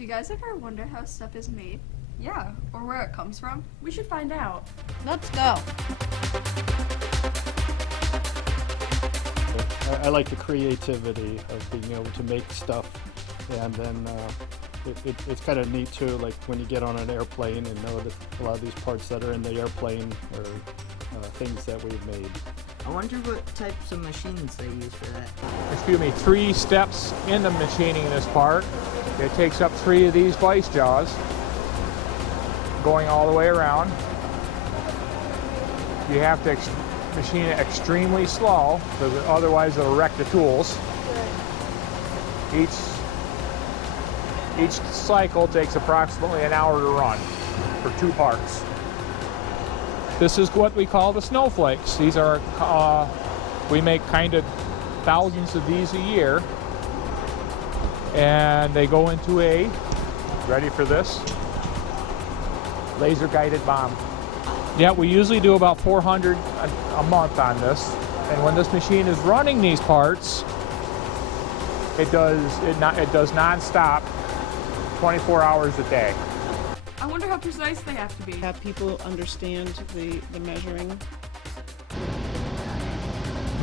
Do you guys ever wonder how stuff is made? Yeah, or where it comes from? We should find out. Let's go. I like the creativity of being able to make stuff, and then it's kind of neat too, like when you get on an airplane and know that a lot of these parts that are in the airplane are things that we've made. I wonder what types of machines they use for that. Excuse me, 3 steps in the machining this part. It takes up 3 of these vice jaws, going all the way around. You have to machine it extremely slow, because otherwise it'll wreck the tools. Each cycle takes approximately an hour to run for 2 parts. This is what we call the snowflakes. These are, we make kind of thousands of these a year, and they go into a, ready for this, laser guided bomb. Yeah, we usually do about 400 a month on this, and when this machine is running these parts, it does non-stop 24 hours a day. I wonder how precise they have to be. Have people understand the measuring.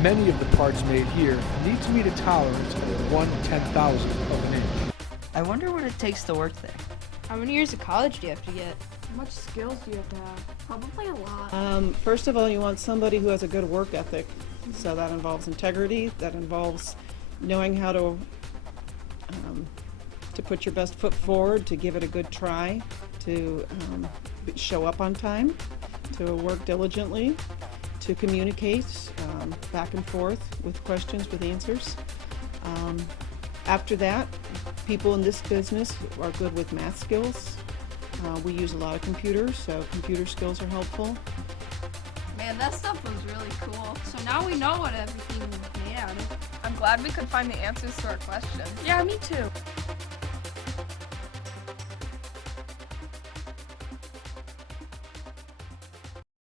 Many of the parts made here need to meet a tolerance of 1/10,000 of an inch. I wonder what it takes to work there. How many years of college do you have to get? How much skills do you have to have? Probably a lot. First of all, you want somebody who has a good work ethic. So that involves integrity, that involves knowing how to put your best foot forward, to give it a good try, to show up on time, to work diligently, to communicate back and forth with questions, with answers. After that, people in this business are good with math skills. We use a lot of computers, so computer skills are helpful. Man, that stuff was really cool. So now we know what everything is made out of. I'm glad we could find the answers to our questions. Yeah, me too.